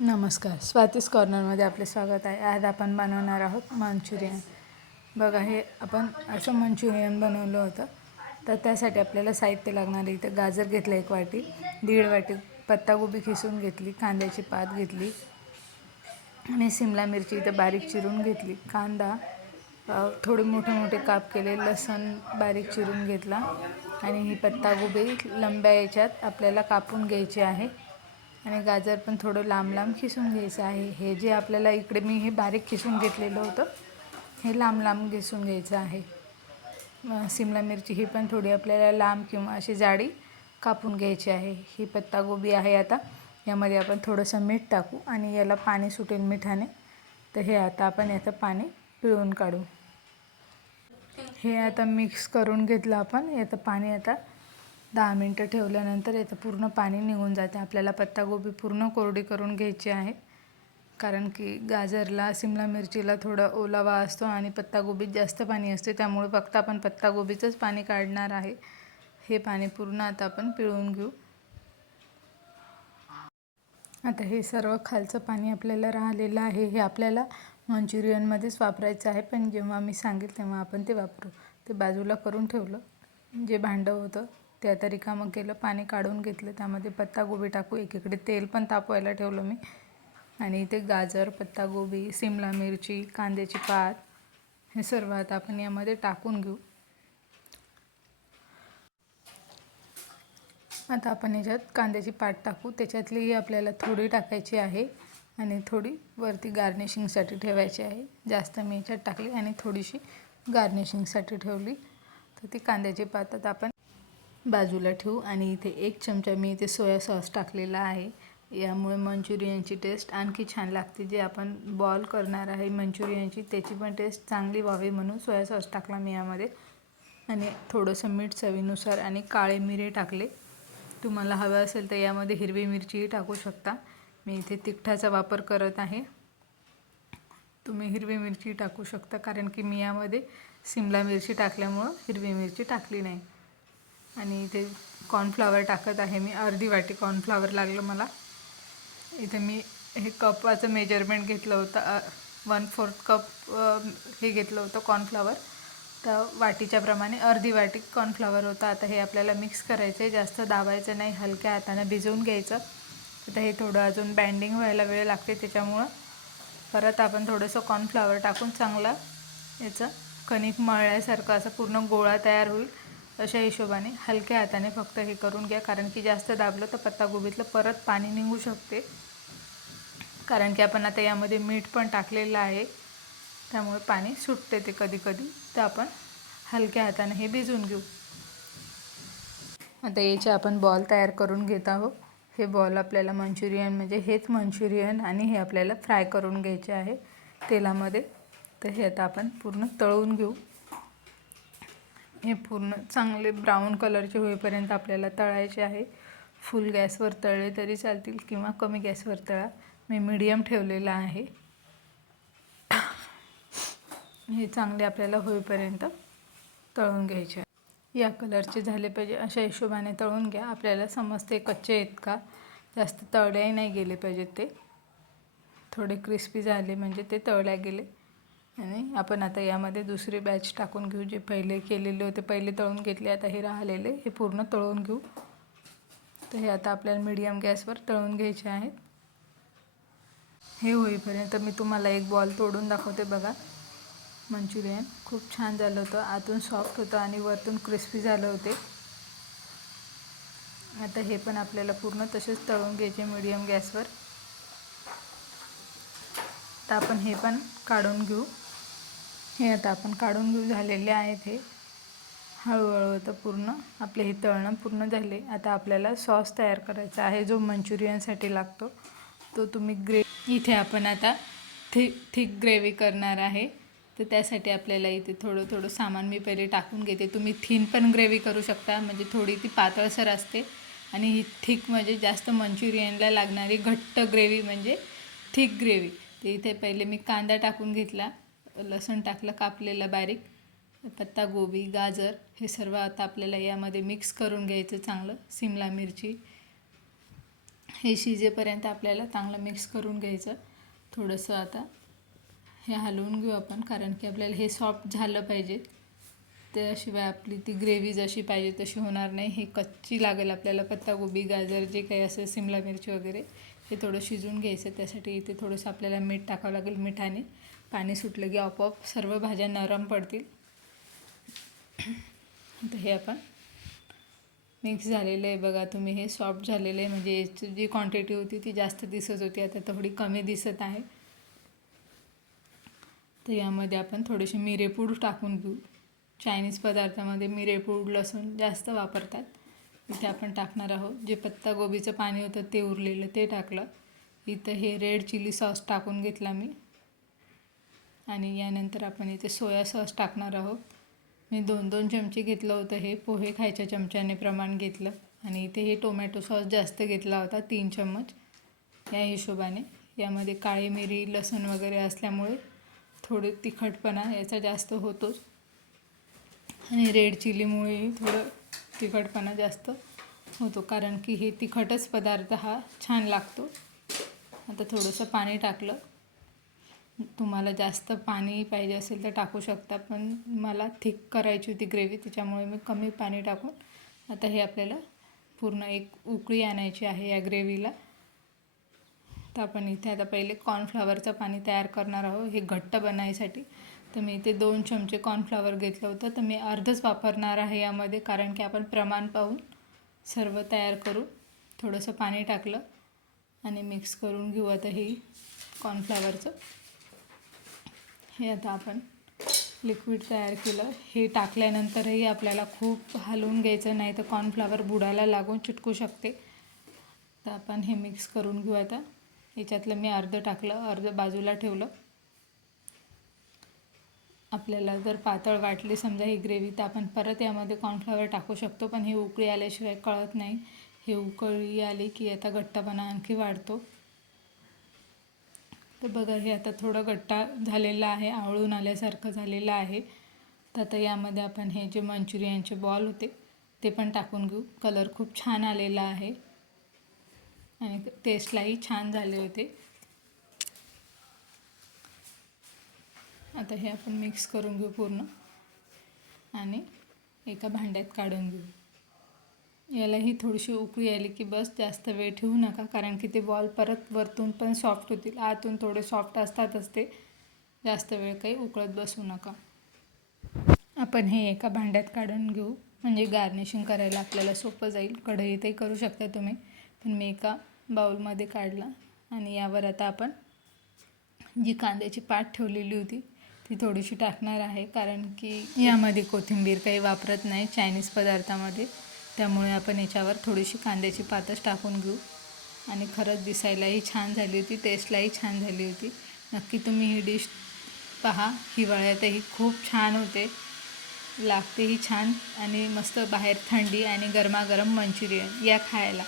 नमस्कार. स्वातीस कॉर्नरमध्ये आपले स्वागत आहे. आज आपण बनवणार आहोत मंचुरियन. बघा हे आपण असं मंचुरियन बनवलं होतं. तर त्यासाठी आपल्याला साहित्य लागणार आहे. इथं गाजर घेतलं एक वाटी दीड वाटी पत्तागोबी खिसून घेतली कांद्याची पात घेतली आणि सिमला मिरची इथं बारीक चिरून घेतली कांदा थोडे मोठे मोठे काप केले लसण बारीक चिरून घेतला आणि ही पत्तागोबी लंब्या याच्यात आपल्याला कापून घ्यायची आहे. आणि गाजर पण थोडं लांब लांब खिसून घ्यायचं आहे. हे जे आपल्याला इकडे मी हे बारीक खिसून घेतलेलं होतं हे लांब लांब घिसून घ्यायचं आहे. सिमला मिरची ही पण थोडी आपल्याला लांब किंवा अशी जाडी कापून घ्यायची आहे. ही पत्तागोबी आहे आता. यामध्ये आपण थोडंसं मीठ टाकू आणि याला पाणी सुटेल मिठाने. तर हे आता आपण याचं पाणी पिळून काढू. हे आता मिक्स करून घेतलं आपण. याचं पाणी आता दहा मिनटं ठेवल्यानंतर याचं पूर्ण पाणी निघून जाते. आपल्याला पत्तागोबी पूर्ण कोरडी करून घ्यायची आहे. कारण की गाजरला सिमला मिरचीला थोडा ओलावा असतो आणि पत्तागोबीत जास्त पाणी असते. त्यामुळे फक्त आपण पत्तागोबीचंच पाणी काढणार आहे. हे पाणी पूर्ण आता आपण पिळून घेऊ. आता हे सर्व खालचं पाणी आपल्याला राहिलेलं आहे. हे आपल्याला मंचुरियनमध्येच वापरायचं आहे. पण जेव्हा मी सांगेल तेव्हा आपण ते वापरू. ते बाजूला करून ठेवलं. जे भांडं होतं. ते आता रिकामं केलं पाणी काढून घेतलं त्यामध्ये पत्तागोबी टाकू एकीकडे तेल पण तापवायला ठेवलं मी. आणि इथे गाजर पत्तागोबी सिमला मिरची कांद्याची पात हे सर्व आता आपण यामध्ये टाकून घेऊ. आता आपण याच्यात कांद्याची पात टाकू. त्याच्यातली आपल्याला थोडी टाकायची आहे आणि थोडी वरती गार्निशिंगसाठी ठेवायची आहे. जास्त मी याच्यात टाकली आणि थोडीशी गार्निशिंगसाठी ठेवली. तर ती कांद्याची पात आता आपण बाजूला ठेवू आणि इथे एक चमचा मी इथे सोया सॉस टाकलेला आहे. यामुळे मंचुरियनची टेस्ट आणखी छान लागते. जे आपण बॉल करणार आहे मंचुरियनची त्याची पण टेस्ट चांगली व्हावी म्हणून सोया सॉस टाकला मी यामध्ये. आणि थोडंसं मीठ चवीनुसार आणि काळे मिरे टाकले. तुम्हाला हवं असेल तर यामध्ये हिरवी मिरचीही टाकू शकता. मी इथे तिखटाचा वापर करत आहे. तुम्ही हिरवी मिरची टाकू शकता कारण की मी यामध्ये सिमला मिरची टाकल्यामुळं हिरवी मिरची टाकली नाही. आणि इथे कॉर्नफ्लावर टाकत आहे मी. अर्धी वाटी कॉर्नफ्लावर लागलं मला. इथे मी हे कपाचं मेजरमेंट घेतलं होतं. वन फोर्थ कप हे घेतलं होतं कॉर्नफ्लावर तर वाटीच्या प्रमाणे अर्धी वाटी कॉर्नफ्लावर होतं. आता हे आपल्याला मिक्स करायचं आहे जास्त दाबायचं नाही. हलक्या हाताने भिजवून घ्यायचं. आता हे थोडं अजून बँडिंग व्हायला वेळ लागते त्याच्यामुळं. परत आपण थोडंसं कॉर्नफ्लावर टाकून चांगलं याचं कणिक मळल्यासारखं असं पूर्ण गोळा तयार होईल. अशा हिशोबाने हलक्या हाताने फक्त हे करून घ्या. कारण की जास्त दाबलं तर पत्तागोबीतलं परत पाणी निघू शकते. कारण की आपण आता यामध्ये मीठ पण टाकलेलं आहे. त्यामुळे पाणी सुटते ते कधी कधी तर आपण हलक्या हाताने हे भिजून घेऊ. आता याचे आपण बॉल तयार करून घेत आहोत. हे बॉल आपल्याला मंचुरियन म्हणजे हेच मंचुरियन आणि हे आपल्याला फ्राय करून घ्यायचे आहे तेलामध्ये. तर हे आता आपण पूर्ण तळून घेऊ. हे पूर्ण चांगले ब्राऊन कलरचे होईपर्यंत आपल्याला तळायचे आहे. फुल गॅसवर तळले तरी चालतील किंवा कमी गॅसवर तळा. मी मीडियम ठेवलेला आहे. हे चांगले आपल्याला होईपर्यंत तळून घ्यायचे आहे. या कलरचे झाले पाहिजे अशा हिशोबाने तळून घ्या. आपल्याला समजते कच्चे आहेत का? जास्त तळलेही नाही गेले पाहिजेत ते. थोडे क्रिस्पी झाले म्हणजे ते तळल्या गेले. आणि आपण आता यामध्ये दुसरी बॅच टाकून घेऊ जे पहिले केलेले होते पहिले तळून घेतले आता हे राहिलेले हे पूर्ण तळून घेऊ. तर हे आता आपल्याला मीडियम गॅसवर तळून घ्यायचे आहेत. हे होईपर्यंत मी तुम्हाला एक बॉल तोडून दाखवते बघा. मंचुरियन खूप छान झालं होतं. आतून सॉफ्ट होतं आणि वरतून क्रिस्पी झालं होते. आता हे पण आपल्याला पूर्ण तसेच तळून घ्यायचे मीडियम गॅसवर तर आपण हे पण काढून घेऊ. हे आता आपण काढून घेऊ झालेले आहेत हे. हळूहळू आता पूर्ण आपले हे तळणं पूर्ण झाले. आता आपल्याला सॉस तयार करायचा आहे जो मंचुरियनसाठी लागतो. तो तुम्ही ग्रे इथे आपण आता थिक थिक ग्रेव्ही करणार आहे. तर त्यासाठी आपल्याला इथे थोडं थोडं सामान मी पहिले टाकून घेते. तुम्ही थीन पण ग्रेव्ही करू शकता म्हणजे थोडी ती पातळसर असते. आणि ही थिक म्हणजे जास्त मंचुरियनला लागणारी घट्ट ग्रेव्ही म्हणजे थिक ग्रेव्ही. तर इथे पहिले मी कांदा टाकून घेतला. लसूण टाकलं कापलेला बारीक. पत्तागोबी गाजर हे सर्व आता आपल्याला यामध्ये मिक्स करून घ्यायचं चांगलं. सिमला मिरची. हे शिजेपर्यंत आपल्याला चांगलं मिक्स करून घ्यायचं. थोडंसं आता हे हलवून घेऊ आपण कारण की आपल्याला हे सॉफ्ट झालं पाहिजे. त्याशिवाय आपली ती ग्रेव्ही जशी पाहिजे तशी होणार नाही. हे कच्ची लागेल आपल्याला पत्तागोबी गाजर जे काही असेल सिमला मिरची वगैरे हे थोडं शिजून घ्यायचं. त्यासाठी इथे थोडंसं आपल्याला मीठ टाकावं लागेल मिठाने. पाणी सुटलं की आपोआप सर्व भाज्या नरम पडतील. तर हे आपण मिक्स झालेलं आहे बघा. तुम्ही हे सॉफ्ट झालेलं आहे. म्हणजे याची जी क्वांटिटी होती ती जास्त दिसत होती. आता थोडी कमी दिसत आहे. तर यामध्ये आपण थोडेसे मिरेपूड टाकून घेऊ. चायनीज पदार्थामध्ये मिरेपूड लसूण जास्त वापरतात. इथे आपण टाकणार आहोत. जे पत्तागोबीचं पाणी होतं ते उरलेलं ते टाकलं. इथं हे रेड चिली सॉस टाकून घेतला मी. आणि यानंतर आपण इथे सोया सॉस टाकणार आहोत. मी दोन दोन चमचे घेतलं होतं हे पोहे खायच्या चमच्याने प्रमाण घेतलं. आणि इथे हे टोमॅटो सॉस जास्त घेतला होता तीन चम्मच या हिशोबाने. यामध्ये काळी मिरी लसूण वगैरे असल्यामुळे थोडे तिखटपणा याचा जास्त होतोच. आणि रेड चिलीमुळेही थोडं तिखटपणा जास्त होतो कारण की हे तिखटच पदार्थ हा छान लागतो. आता थोडंसं पाणी टाकलं. तुम्हाला जास्त पाणी पाहिजे असेल तर टाकू शकता पण मला थिक करायची होती ग्रेव्ही त्याच्यामुळे मी कमी पाणी टाकून आता हे आपल्याला पूर्ण एक उकळी आणायची आहे या ग्रेव्हीला. तर आपण इथे आता पहिले कॉर्नफ्लॉवरचं पाणी तयार करणार आहोत हे घट्ट बनायसाठी. तर मी इथे दोन चमचे कॉर्नफ्लॉवर घेतलं होतं तर मी अर्धच वापरणार आहे यामध्ये कारण की आपण प्रमाण पाहून सर्व तयार करू थोडंसं पाणी टाकलं आणि मिक्स करून घेऊ आता हे कॉर्नफ्लॉवरचं हे आता आपण लिक्विड तयार केलं. हे टाकल्यानंतरही आपल्याला खूप हलवून घ्यायचं नाही तर कॉर्नफ्लॉवर बुडायला लागून चिटकू शकते. तर आपण हे मिक्स करून घेऊ आता. याच्यातलं मी अर्धं टाकलं अर्ध बाजूला ठेवलं. आपल्याला जर पातळ वाटली समजा ही ग्रेव्ही तर आपण परत यामध्ये कॉर्नफ्लॉवर टाकू शकतो पण ही उकळी आल्याशिवाय कळत नाही. हे उकळी आली की आता घट्टपणा आणखी वाढतो. तर बघा हे आता थोडं गट्टा झालेलं आहे आवळून आल्यासारखं झालेलं आहे. तर आता यामध्ये आपण हे जे मंचुरियनचे बॉल होते ते पण टाकून घेऊ. कलर खूप छान आलेला आहे. आणि टेस्टलाही छान झाले होते. आता हे आपण मिक्स करून घेऊ पूर्ण. आणि एका भांड्यात काढून घेऊ. यालाही थोडीशी उकळी आली की बस जास्त वेळ ठेवू नका. कारण की ते बॉल परत वरतून पण सॉफ्ट होतील. आतून थोडे सॉफ्ट असतातच ते. जास्त वेळ काही उकळत बसू नका. आपण हे एका भांड्यात काढून घेऊ. म्हणजे गार्निशिंग करायला आपल्याला सोपं जाईल. कढईतही करू शकता तुम्ही. पण मी एका बाउलमध्ये काढला. आणि यावर आता आपण जी कांद्याची पाट ठेवलेली होती ती थोडीशी टाकणार आहे. कारण की यामध्ये कोथिंबीर काही वापरत नाही. चायनीज पदार्थामध्ये. त्यामुळे आपण याच्यावर थोडीशी कांद्याची पातच टाकून घेऊ. आणि खरंच दिसायलाही छान झाली होती टेस्टलाही छान झाली होती. नक्की तुम्ही ही डिश पहा हिवाळ्यातही खूप छान होते. लागतेही छान आणि मस्त बाहेर थंडी आणि गरमागरम मंचुरियन या खायला.